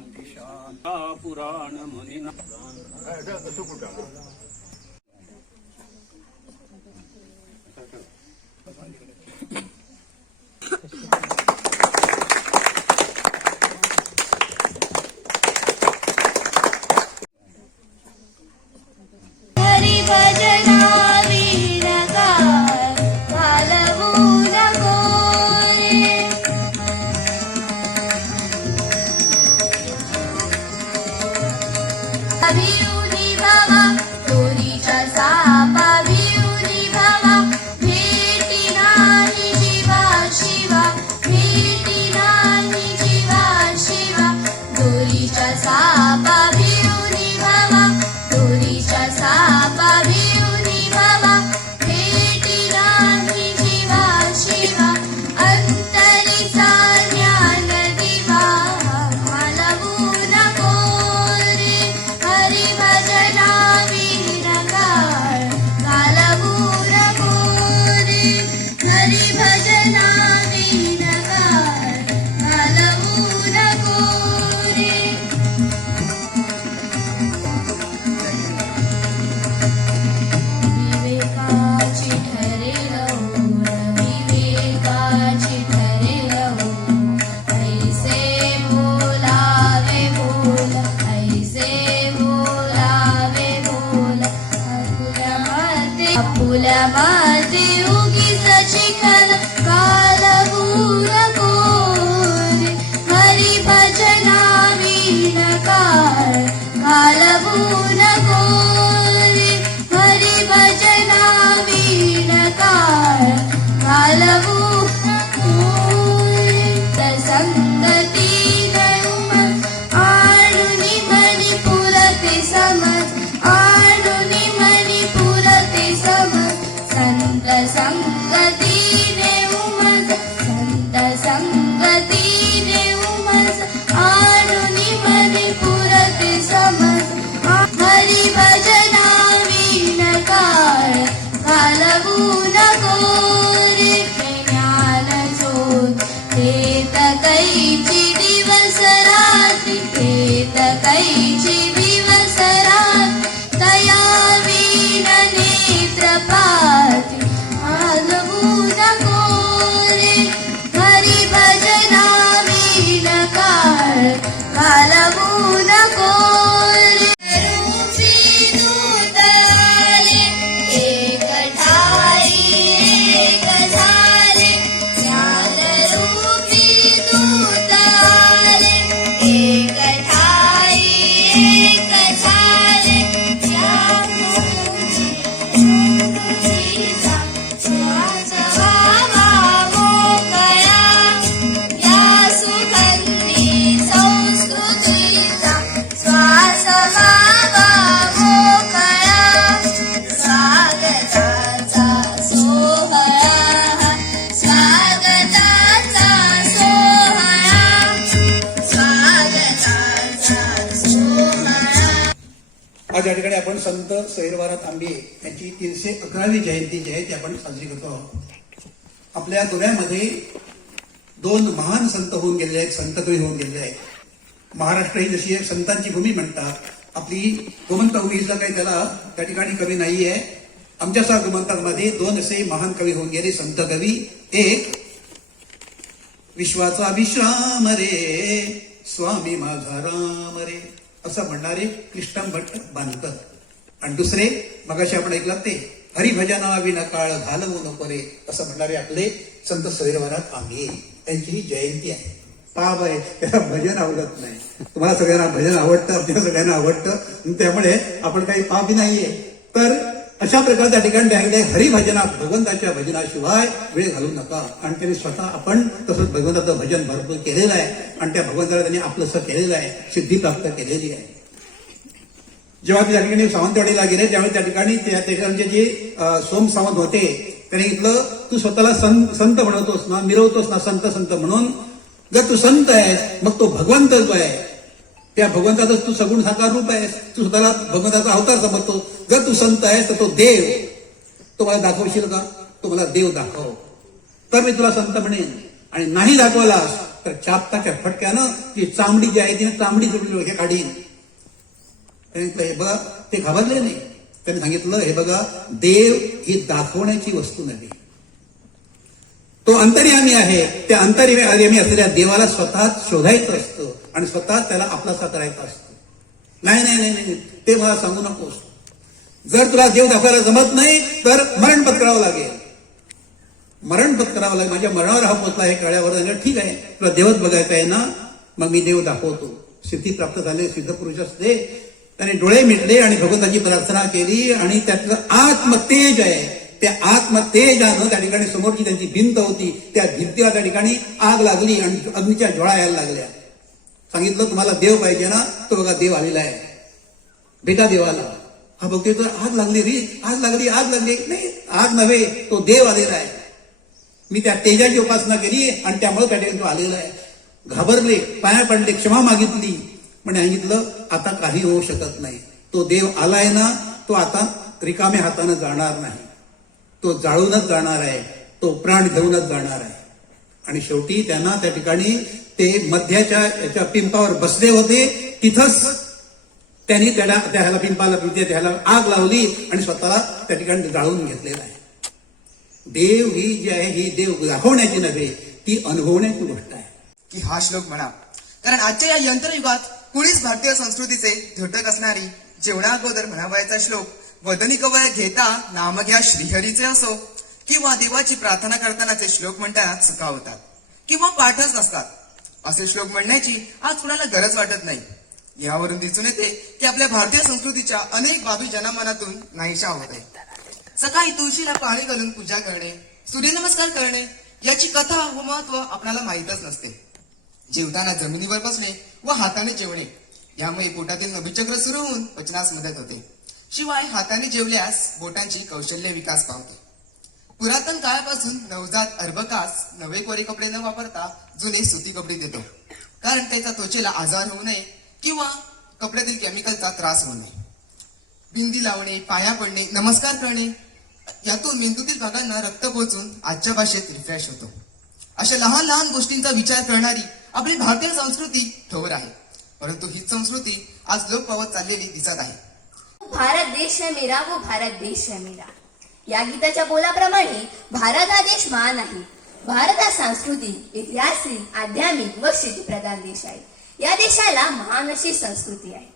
शांती शांता पुराण मुनिना अभियुनी भवा चोरीच्या सापाभियुनी भवा भेटी नाही जीवा शिवा भेटी नाही जीवा शिवा चोरीच्या सापाभियुनी भवा चोरीच्या सापाभियुनी भवा भेटी नाही जीवा शिवा अंतरीचा ज्ञान दिवा घालवू नको रे हरी भजना विनकार घालवू नको रे हरी भजना विनकार घालवू नको रे विवेकाची ठरेल विवेकाची ठरेल ऐसे बोलावे बोल ऐसे बोलावे बोल आपुल्या माते उगीच चिखल घालवू नको रे हरी भजना विनकार घालवू नको रे हरी भजना विनकार घालवू नको रे संगती नयुमन आणुनी मनी पुरते समज आणुनी मनी पुरते समज संत संगतीने उमज संत संगतीने उमज आणुनी मनी पुरते समज हरी भजना विनकार घालवू नको रे ज्ञान ज्योत हेत कैची दिवस रात्री हेत कैची दिवस रात्री तया विन नेत्रपाती घालवू नको रे हरी भजना विनकार घालवू नको रे रूपी दूत आले एक ठाई एक झाले ज्ञानरूपी दूत आले एक ठाई एक झाले ज्ञानरूपीचा श्वास व्हावा मोकळा या सुगंधी संस्कृतीचा श्वास व्हावा मोकळा स्वागताचा सोहळा स्वागताचा सोहळा स्वागताचा सोहळा आज या ठिकाणी आपण संत सैरवारा तांबे यांची 311वी जयंती जी आहे ती आपण साजरी करतो आहोत. आपल्या दुऱ्यामध्ये 2 महान संत होऊन गेलेले आहेत, संत कवी होऊन गेलेले आहेत. महाराष्ट्र ही जशी एक संतांची भूमी म्हणतात, आपली गोमंत भूमीला काही त्याला त्या ठिकाणी कवी नाहीये. आमच्या गोमंतकमध्ये 2 असे महान कवी होऊन गेले संत कवी. एक विश्वाचा विश्राम रे स्वामी माझा राम रे असं म्हणणारे कृष्ण भट्ट बांधकर. आणि दुसरे मगाशी आपण ऐकलात ते हरिभजना विनकाळ घालवू नको रे असं म्हणणारे आपले संत सैरवारा तांबे यांची ही जयंती आहे. पाप आहे त्याला भजन आवडत नाही. तुम्हाला सगळ्यांना भजन आवडतं, आपल्याला सगळ्यांना आवडतं, त्यामुळे आपण काही पापी नाहीये. तर अशा प्रकारे त्या ठिकाणी सांगितले हरिभजना भगवंताच्या भजनाशिवाय वेळ घालू नका. आणि त्यांनी स्वतः आपण तसंच भगवंताचं भजन भरपूर केलेलं आहे आणि त्या भगवंताला त्यांनी आपलंसं केलेलं आहे, सिद्धी प्राप्त केलेली आहे. जेव्हा त्या ठिकाणी सावंतवाडीला गेले त्यावेळी त्या ठिकाणी त्या ठिकाणचे जे सोम सावंत होते त्यांनी म्हटलं तू स्वतःला संत म्हणवतोस ना, मिरवतोस ना संत संत म्हणून. जर तू संत आहेस मग तो भगवंत जो आहे त्या भगवंताचाच तू सगुण साकार रूप आहेस. तू स्वतःला भगवंताचा अवतार समजतो. जर तू संत आहेस तर तो देव तो मला दाखवशील का? तो मला देव दाखव तर मी तुला संत म्हणेन. आणि नाही दाखवलास तर चापकाच्या फटक्यानं ती चामडी जी आहे तिने चामडी जोडली हे काढीन. त्याने सांगितलं, हे बघा, ते घाबरले नाही. त्याने सांगितलं, हे बघा, देव ही दाखवण्याची वस्तू नव्हे, तो अंतर्यामी आहे. त्या अंतर्यामी असलेल्या देवाला स्वतःच शोधायचं असतं आणि स्वतःच त्याला आपलासा करायचा असतो. नाही नाही नाही नाही, ते मला सांगू नकोस. जर तुला देव दाखवायला जमत नाही तर मरण पत्करावं लागेल. मरण पत्करावं लागेल. माझ्या मरणावर हा पोचला हे कळल्यावर ठीक आहे, तुला देवच बघायचा आहे ना, मग मी देव दाखवतो. सिद्धी प्राप्त झाले सिद्ध पुरुष असते. त्याने डोळे मिटले आणि भगवंताची प्रार्थना केली आणि त्यातलं आत्मतेज आहे, त्या आत्मतेजानं त्या ठिकाणी समोरची त्यांची भिंत होती, त्या भिंतीला त्या ठिकाणी आग लागली आणि अग्नीच्या ज्वाळा यायला लागल्या. सांगितलं, तुम्हाला देव पाहिजे ना, तो बघा देव आलेला आहे, भेटा देवाला. हा बघतोय तर आग लागली रे, आग लागली, आग लागली. नाही, आग नव्हे, तो देव आलेला आहे. मी त्या तेजाची उपासना केली आणि त्यामुळे त्या ठिकाणी तो आलेला आहे. घाबरले, पाया पडले, क्षमा मागितली. पण सांगितलं, आता काही होऊ शकत नाही. तो देव आलाय ना, तो आता रिकाम्या हाताने जाणार नाही, तो जाळूनच जाणार आहे, तो प्राण घेऊनच जाणार आहे. आणि शेवटी त्यांना त्या ठिकाणी ते मध्याच्या याच्या पिंपावर बसले होते, तिथंच त्यांनी त्याला पिंपाला त्याला आग लावली आणि स्वतःला त्या ठिकाणी जाळून घेतलेला आहे. देव ही जी आहे ही देव दाखवण्याची नव्हे, ती अनुभवण्याची गोष्ट आहे. की हा श्लोक म्हणा, कारण आजच्या या यंत्रयुगात कुणीच भारतीय संस्कृतीचे घटक असणारी जेवणा अगोदर म्हणावयाचा श्लोक वदनी कवय घेता नाम घ्या श्रीहरीचे असो किंवा देवाची प्रार्थना करतानाचे श्लोक म्हणताना चुका होतात किंवा पाठच नसतात. असे श्लोक म्हणण्याची आज कुणाला गरज वाटत नाही. यावरून दिसून येते की आपल्या भारतीय संस्कृतीच्या अनेक बाबी जनमनातून नाहीशा होत आहेत. सकाळी तुळशीला पाणी घालून पूजा करणे, सूर्यनमस्कार करणे याची कथा व महत्व आपल्याला माहीतच नसते. जेवताना जमिनीवर बसणे व हाताने जेवणे यामुळे पोटातील नभीचक्र सुरू होऊन पचनास मदत होते. शिवाय हाताने जेवल्यास बोटांची कौशल्य विकास पावतो. पुरातन काळापासून नवजात अर्भकास नवे कोरे कपडे न वापरता जुने सुती कपडे देतो, कारण त्याचा त्वचेला आजार होऊ नये किंवा कपड्यातील केमिकलचा त्रास होऊ नये. बिंदी लावणे, पाया पडणे, नमस्कार करणे यातून मेंदूतील भागांना रक्त पोहोचून आजच्या भाषेत रिफ्रेश होतो. अशा लहान लहान गोष्टींचा विचार करणारी आपली भारतीय संस्कृती ठोर आहे, परंतु हीच संस्कृती आज लोप पावत चाललेली दिसत आहे. भारत देश है मेरा, वो भारत देश है मेरा, या गीताच्या बोलाप्रमाणे भारत हा देश महान आहे. भारत हा सांस्कृतिक, ऐतिहासिक, आध्यात्मिक व शेतीप्रधान देश आहे. या देशाला महान अशी संस्कृती आहे.